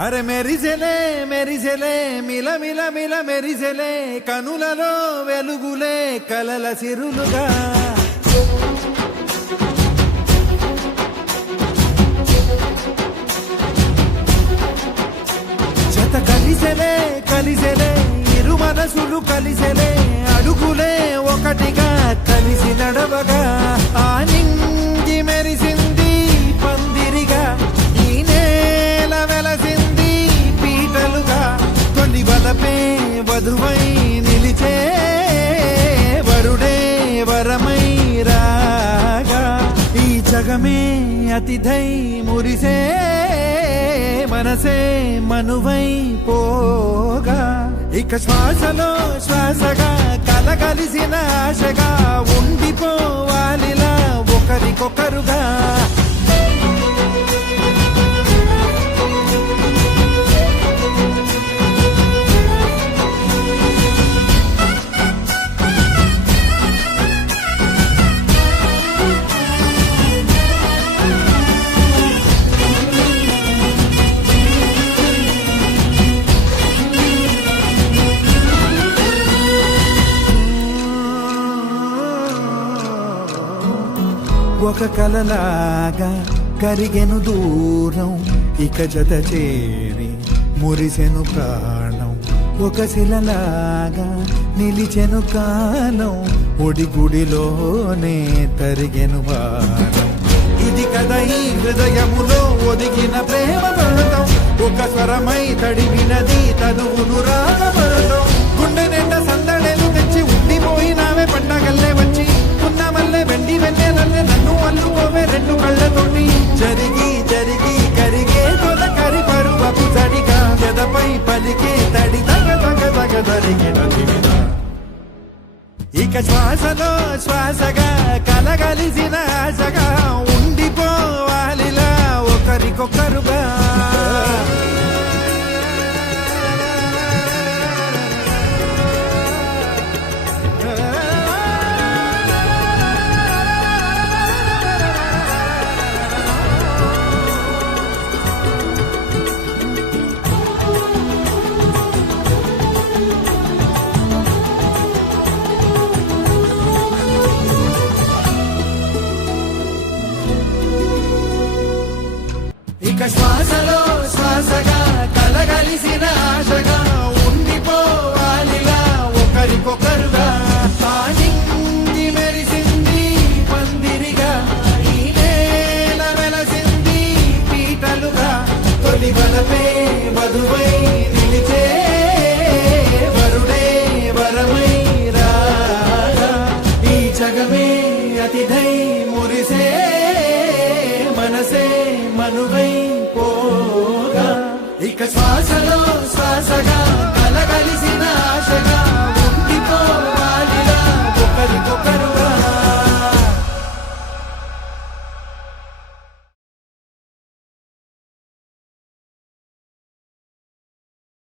అరే మెరిసెలే మెరిసెలే మిల మిల మిల మెరిసెలే కనులలో వెలుగులే కలల సిరులుగా జత కలిసెలే కలిసెలే ఇరు మనసులు కలిసెలే అడుగులే ఒకటిగా కలిసి నడవగా ఆ నింగి మెరిసింది పందిరిగా ఈ నేల వెలసింది పీటలుగా తొలి వలపే వధువై నిలిచే వరుడే వరమై రాగా ఈ జగమే అతిథై మురిసే మనసే మనువై పోగా ఇక శ్వాసలో శ్వాసగా కలగలిసిన ఆశగా ఉండిపోవాలిలా ఒకరికొకరుగా ఒక కలలాగా కరిగెను దూరం ఇక జత చేరి మురిసెను ప్రాణం ఒక శిలలాగా నిలిచెను కాలం ఒడిగుడిలోనే తరిగెను వారం ఇది కదా ఈ హృదయములో ఒదిగిన ప్రేమ పడతాం ఒక స్వరమై తడివినది తనువును రాగపడతాం గుండె నిండా సందడేలు తెచ్చి ఉండిపోయినావే పండగల్లే వచ్చి ఉన్న మల్లె వెండి వెన్నెలల్లే నన్ను అల్లుకోవే రెండు కళ్ళతోటి జరిగి జరిగి కరిగే తొల కరి పరువపు తడిగా ఎదపై పలికే తడి తగ తగ తగ తరిగిన జీవిత ఇక శ్వాసలో శ్వాసగా కలగలిసిన ఆశగా ఉండిపోవాలిలా ఒకరికొకరుగా ఇక శ్వాసలో శ్వాసగా కలగలిసిన ఆశగా ఉండిపోవాలిలా ఒకరికొకరుగా ఆ నింగి మెరిసింది పందిరిగా ఈ నేల వెలసింది పీటలుగా తొలి వలపే వధువై నిలిచే వరుడే వరమై రాగా ఈ జగమే అతిథై మురిసే మనసే మనువై పోగా ఇక శ్వాసలో